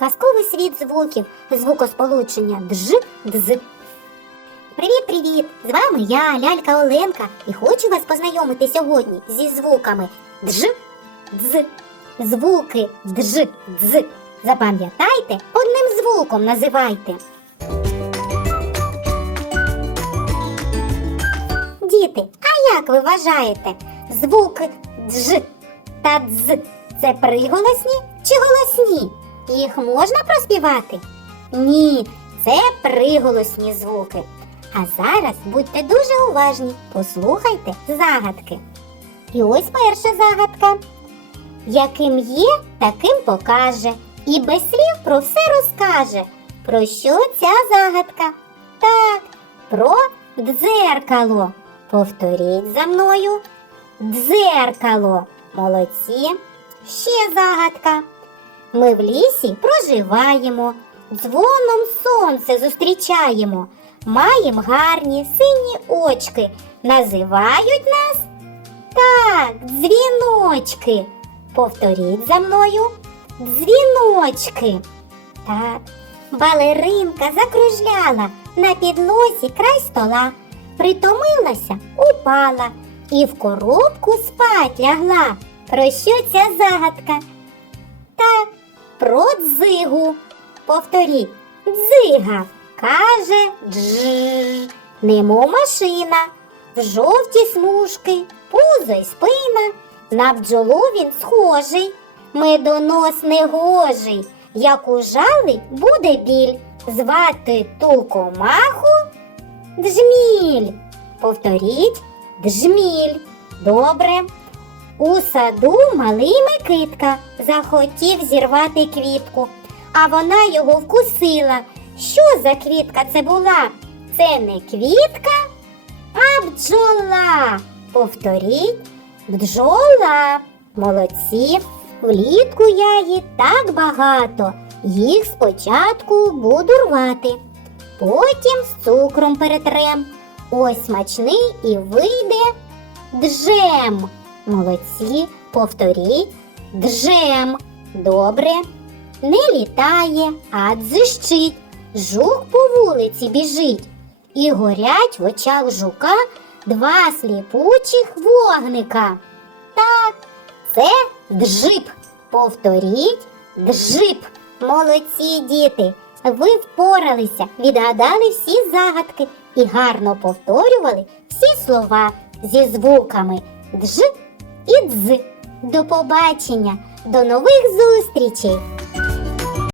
казковий світ звуків, звукосполучення дж, дз. Привіт, привіт! З вами я, лялька Оленка, і хочу вас познайомити сьогодні зі звуками дж, дз. Звуки дж, дз. Запам'ятайте, одним звуком називайте. Діти, а як ви вважаєте, звуки дж та дз це приголосні чи голосні? Їх можна проспівати? Ні, це приголосні звуки. А зараз будьте дуже уважні, послухайте загадки. І ось перша загадка. Яким є, таким покаже, і без слів про все розкаже. Про що ця загадка? Так, про дзеркало. Повторіть за мною. Дзеркало. Молодці. Ще загадка. Ми в лісі проживаємо, дзвоном сонце зустрічаємо, маємо гарні сині очки. Називають нас так, дзвіночки. Повторіть за мною. Дзвіночки. Так. Балеринка закружляла на підлозі край стола, притомилася, упала і в коробку спать лягла. Про що ця загадка? Так, про дзигу. Повторіть. Дзига каже дж. Немов машина, в жовті смужки, пузо й спина. На бджолу він схожий, медонос негожий. Як ужалить, буде біль. Звати ту комаху Джміль. Повторіть Джміль. Добре. У саду малий Микитка захотів зірвати квітку, а вона його вкусила. Що за квітка це була? Це не квітка, а бджола. Повторіть бджола. Молодці. Влітку яї так багато. Їх спочатку буду рвати. Потім з цукром перетрем. Ось смачний і вийде джем. Молодці, повторіть. Джем. Добре. Не літає, а дзищить. Жук по вулиці біжить. І горять в очах жука два сліпучих вогника. Так, це джип. Повторіть джип. Молодці діти. Ви впоралися, відгадали всі загадки і гарно повторювали всі слова зі звуками дж і дз. До побачення, до нових зустрічей!